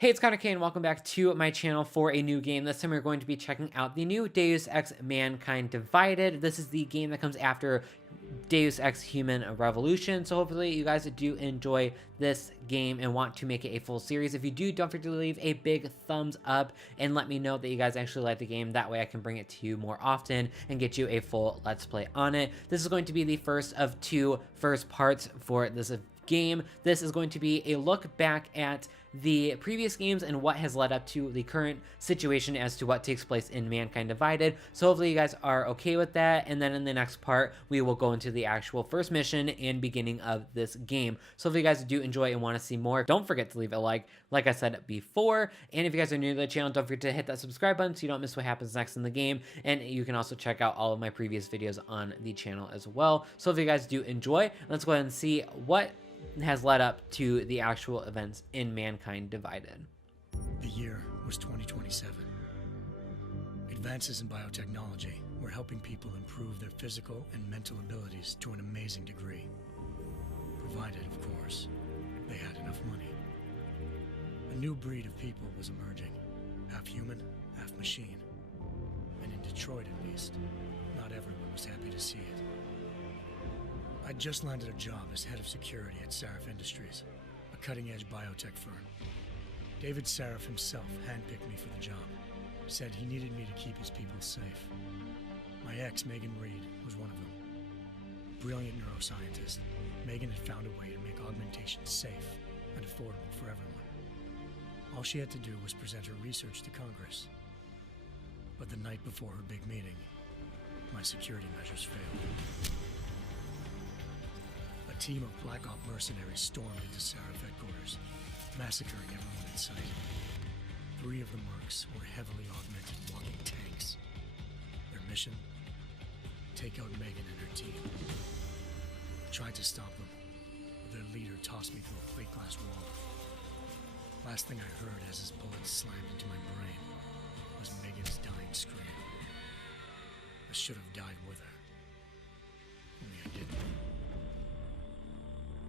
Hey, it's ConnorKG and welcome back to my channel for a new game. This time we're going to be checking out the new Deus Ex Mankind Divided. This is the game that comes after Deus Ex Human Revolution. So hopefully you guys do enjoy this game and want to make it a full series. If you do, don't forget to leave a big thumbs up and let me know that you guys actually like the game. That way I can bring it to you more often and get you a full Let's Play on it. This is going to be the first of two first parts for this game. This is going to be a look back at the previous games and what has led up to the current situation as to what takes place in Mankind Divided. So hopefully you guys are okay with that, and then in the next part we will go into the actual first mission and beginning of this game. So if you guys do enjoy and want to see more, don't forget to leave a like I said before, and if you guys are new to the channel, don't forget to hit that subscribe button so you don't miss what happens next in the game, and you can also check out all of my previous videos on the channel as well. So if you guys do enjoy, let's go ahead and see what has led up to the actual events in Mankind Divided. The year was 2027. Advances in biotechnology were helping people improve their physical and mental abilities to an amazing degree. Provided, of course, they had enough money. A new breed of people was emerging, half human, half machine. And in Detroit at least, not everyone was happy to see it. I'd just landed a job as head of security at Sarif Industries, a cutting-edge biotech firm. David Sarif himself handpicked me for the job, said he needed me to keep his people safe. My ex, Megan Reed, was one of them. Brilliant neuroscientist, Megan had found a way to make augmentation safe and affordable for everyone. All she had to do was present her research to Congress. But the night before her big meeting, my security measures failed. A team of Black Op mercenaries stormed into Sarif headquarters, massacring everyone in sight. 3 of the mercs were heavily augmented walking tanks. Their mission? Take out Megan and her team. I tried to stop them, but their leader tossed me through a plate glass wall. Last thing I heard as his bullets slammed into my brain was Megan's dying scream. I should have died with her. Only I didn't.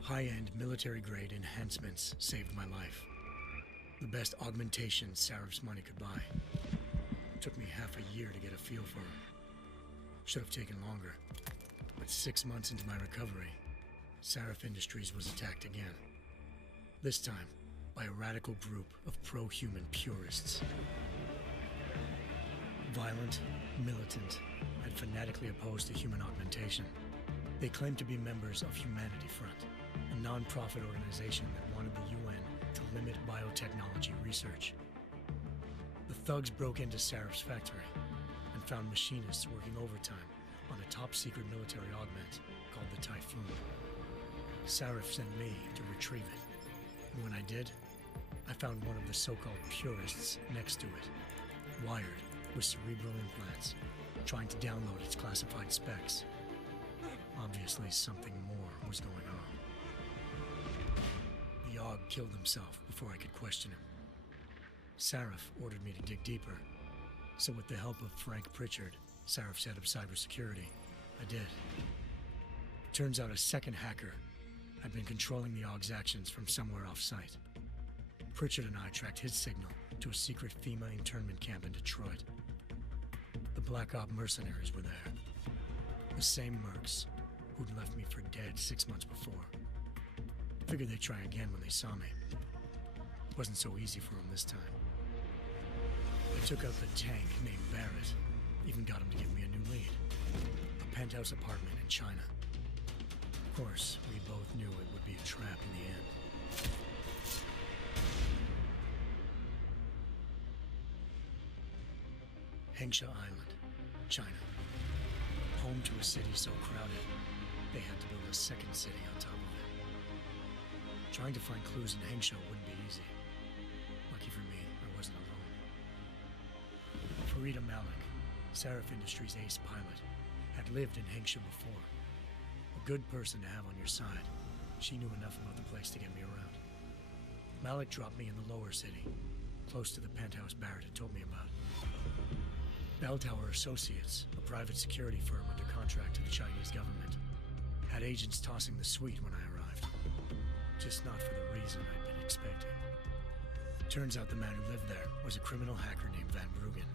High-end military-grade enhancements saved my life. The best augmentation Sarif's money could buy. It took me half a year to get a feel for her. Should have taken longer. But 6 months into my recovery, Sarif Industries was attacked again. This time, by a radical group of pro-human purists. Violent, militant, and fanatically opposed to human augmentation. They claimed to be members of Humanity Front, a non-profit organization that wanted the UN to limit biotechnology research. The thugs broke into Sarif's factory and found machinists working overtime on a top-secret military augment called the Typhoon. Sarif sent me to retrieve it, and when I did, I found one of the so-called purists next to it, wired with cerebral implants, trying to download its classified specs. Obviously, something more was going on. The AUG killed himself before I could question him. Sarif ordered me to dig deeper, so with the help of Frank Pritchard, Sarif's head of cybersecurity, I did. Turns out a second hacker had been controlling the AUG's actions from somewhere off-site. Pritchard and I tracked his signal to a secret FEMA internment camp in Detroit. The Black Op mercenaries were there. The same mercs who'd left me for dead 6 months before. Figured they'd try again when they saw me. It wasn't so easy for them this time. I took out the tank named Barrett, even got him to give me a new lead. A penthouse apartment in China. Of course, we both knew it would be a trap in the end. Hengsha Island, China. Home to a city so crowded, they had to build a second city on top of it. Trying to find clues in Hengsha wouldn't be easy. Lucky for me, I wasn't alone. Farida Malik, Sarif Industries' ace pilot, had lived in Hengsha before. A good person to have on your side. She knew enough about the place to get me around. Malik dropped me in the lower city, close to the penthouse Barrett had told me about. Bell Tower Associates, a private security firm under contract to the Chinese government, had agents tossing the suite when I arrived. Just not for the reason I'd been expecting. Turns out the man who lived there was a criminal hacker named Van Bruggen.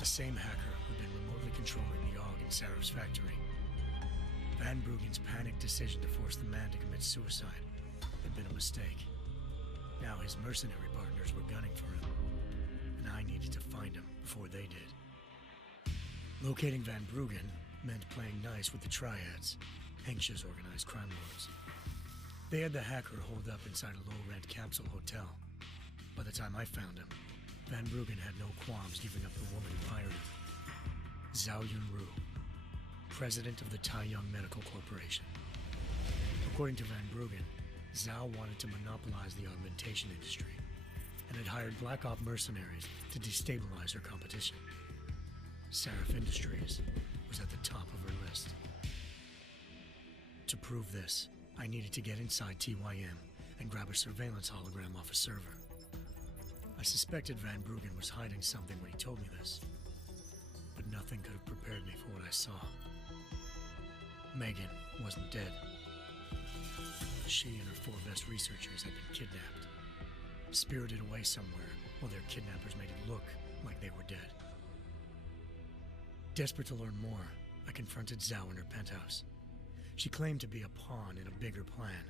The same hacker who'd been remotely controlling the AUG in Sarah's factory. Van Bruggen's panicked decision to force the man to commit suicide had been a mistake. Now his mercenary partners were gunning for him, and I needed to find him before they did. Locating Van Bruggen meant playing nice with the triads, anxious organized crime lords. They had the hacker holed up inside a low-rent capsule hotel. By the time I found him, Van Bruggen had no qualms giving up the woman who hired him. Zhao Yunru, president of the Taiyang Medical Corporation. According to Van Bruggen, Zhao wanted to monopolize the augmentation industry and had hired Black Op mercenaries to destabilize her competition. Seraph Industries was at the top of her list. To prove this, I needed to get inside TYM and grab a surveillance hologram off a server. I suspected Van Bruggen was hiding something when he told me this, but nothing could have prepared me for what I saw. Megan wasn't dead. She and her 4 best researchers had been kidnapped, spirited away somewhere while their kidnappers made it look like they were dead. Desperate to learn more, I confronted Zhao in her penthouse. She claimed to be a pawn in a bigger plan,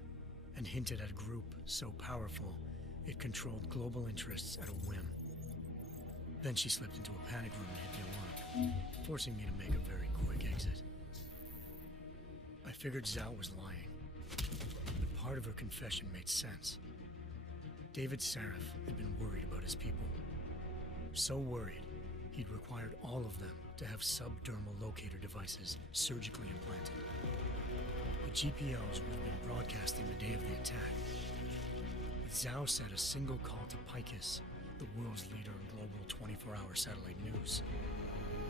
and hinted at a group so powerful it controlled global interests at a whim. Then she slipped into a panic room and hit the alarm, forcing me to make a very quick exit. I figured Zhao was lying, but part of her confession made sense. David Saraf had been worried about his people. So worried, he'd required all of them to have subdermal locator devices surgically implanted. The GPLs would have been broadcasting the day of the attack. But Zhao said a single call to Picus, the world's leader in global 24-hour satellite news,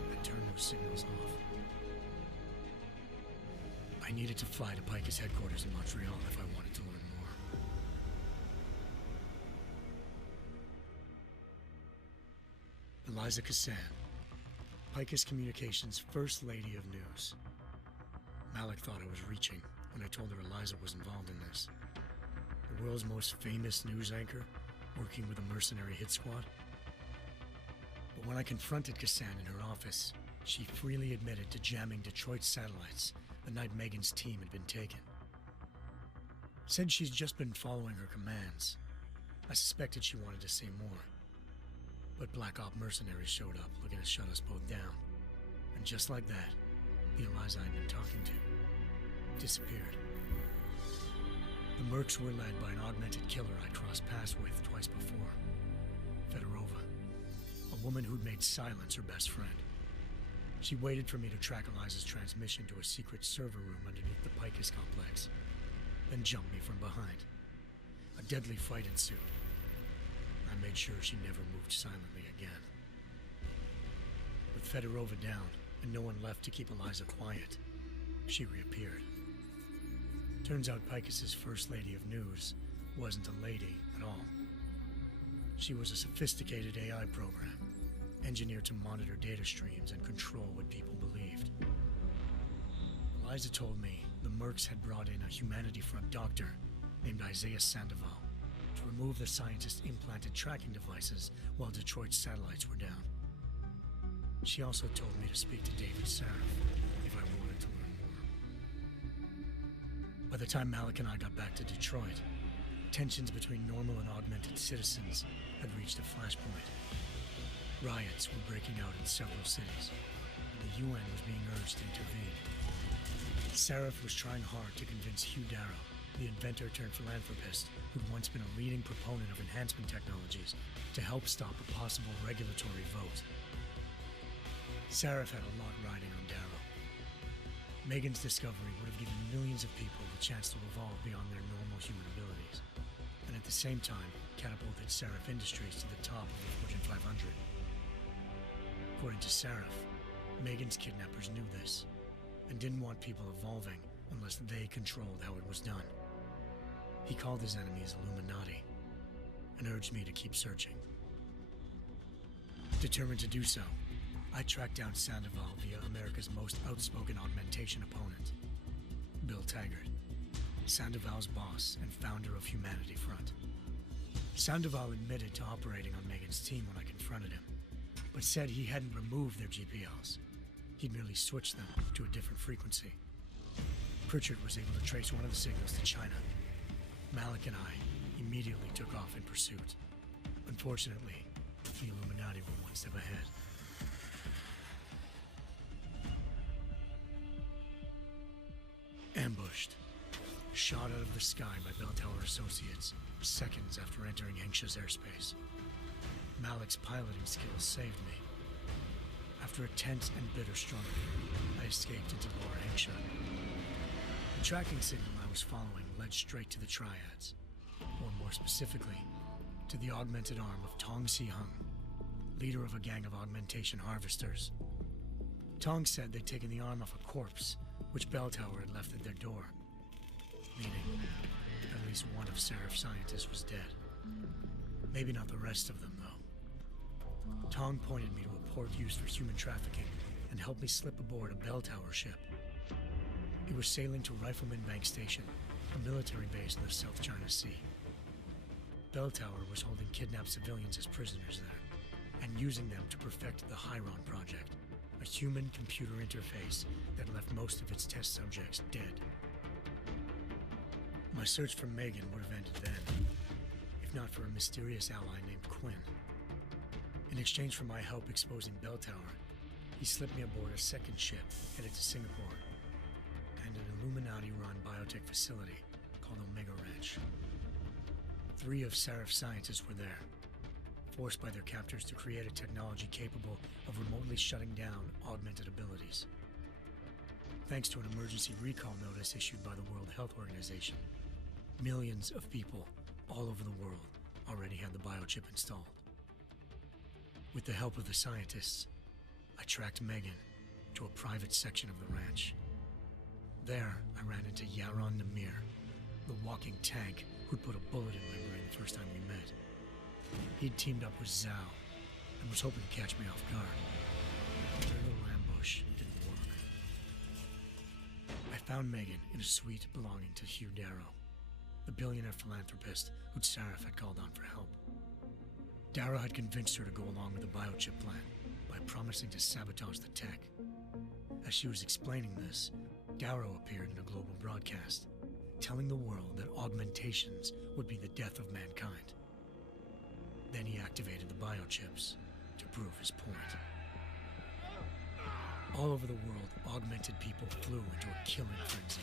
had turned those signals off. I needed to fly to Picus headquarters in Montreal if I wanted to learn more. Eliza Cassan, Picus Communications' First Lady of News. Malik thought I was reaching when I told her Eliza was involved in this. The world's most famous news anchor, working with a mercenary hit squad. But when I confronted Cassan in her office, she freely admitted to jamming Detroit's satellites the night Megan's team had been taken. Said she's just been following her commands. I suspected she wanted to say more. But Black Op mercenaries showed up looking to shut us both down. And just like that, the Eliza I'd been talking to disappeared. The mercs were led by an augmented killer I'd crossed paths with twice before, Fedorova, a woman who'd made silence her best friend. She waited for me to track Eliza's transmission to a secret server room underneath the Picus complex, then jumped me from behind. A deadly fight ensued. I made sure she never moved silently again. With Fedorova down and no one left to keep Eliza quiet, she reappeared. Turns out Picus's First Lady of News wasn't a lady at all. She was a sophisticated AI program, engineered to monitor data streams and control what people believed. Eliza told me the mercs had brought in a Humanity Front doctor named Isaiah Sandoval to remove the scientist's implanted tracking devices while Detroit's satellites were down. She also told me to speak to David Saraf if I wanted to learn more. By the time Malik and I got back to Detroit, tensions between normal and augmented citizens had reached a flashpoint. Riots were breaking out in several cities, and the UN was being urged to intervene. Saraf was trying hard to convince Hugh Darrow, the inventor-turned-philanthropist who'd once been a leading proponent of enhancement technologies, to help stop a possible regulatory vote. Saraf had a lot riding on Darrow. Megan's discovery would have given millions of people the chance to evolve beyond their normal human abilities, and at the same time catapulted Saraf Industries to the top of the Fortune 500. According to Saraf, Megan's kidnappers knew this, and didn't want people evolving unless they controlled how it was done. He called his enemies Illuminati, and urged me to keep searching. Determined to do so, I tracked down Sandoval via America's most outspoken augmentation opponent, Bill Taggart, Sandoval's boss and founder of Humanity Front. Sandoval admitted to operating on Megan's team when I confronted him, but said he hadn't removed their GPLs. He'd merely switched them to a different frequency. Pritchard was able to trace one of the signals to China. Malik and I immediately took off in pursuit. Unfortunately, the Illuminati were one step ahead. Ambushed. Shot out of the sky by Bell Tower Associates seconds after entering Hengsha's airspace. Malik's piloting skills saved me. After a tense and bitter struggle, I escaped into Lower Hengsha. The tracking signal I was following led straight to the Triads, or more specifically, to the augmented arm of Tong Si-hung, leader of a gang of augmentation harvesters. Tong said they'd taken the arm off a corpse, which Bell Tower had left at their door, meaning at least one of Seraph's scientists was dead. Maybe not the rest of them, though. Tong pointed me to a port used for human trafficking and helped me slip aboard a Bell Tower ship. It was sailing to Rifleman Bank Station, a military base in the South China Sea. Bell Tower was holding kidnapped civilians as prisoners there, and using them to perfect the Hyron Project, a human-computer interface that left most of its test subjects dead. My search for Megan would have ended then, if not for a mysterious ally named Quinn. In exchange for my help exposing Bell Tower, he slipped me aboard a second ship headed to Singapore and an Illuminati-run biotech facility called Omega Ranch. 3 of Seraph's scientists were there, forced by their captors to create a technology capable of remotely shutting down augmented abilities. Thanks to an emergency recall notice issued by the World Health Organization, millions of people all over the world already had the biochip installed. With the help of the scientists, I tracked Megan to a private section of the ranch. There, I ran into Yaron Namir, the walking tank who'd put a bullet in my brain the first time we met. He'd teamed up with Zhao and was hoping to catch me off guard. Their little ambush didn't work. I found Megan in a suite belonging to Hugh Darrow, the billionaire philanthropist who'd Seraph had called on for help. Darrow had convinced her to go along with the biochip plan by promising to sabotage the tech. As she was explaining this, Darrow appeared in a global broadcast, telling the world that augmentations would be the death of mankind. Then he activated the biochips to prove his point. All over the world, augmented people flew into a killing frenzy.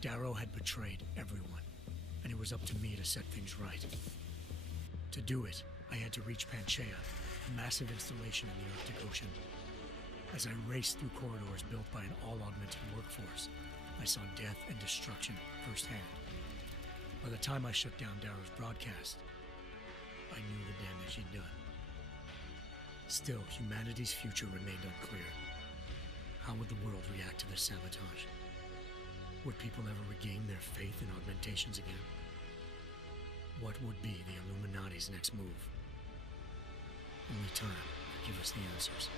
Darrow had betrayed everyone, and it was up to me to set things right. To do it, I had to reach Panchaea, a massive installation in the Arctic Ocean. As I raced through corridors built by an all-augmented workforce, I saw death and destruction firsthand. By the time I shut down Darrow's broadcast, I knew the damage he'd done. Still, humanity's future remained unclear. How would the world react to this sabotage? Would people ever regain their faith in augmentations again? What would be the Illuminati's next move? Only time could give us the answers.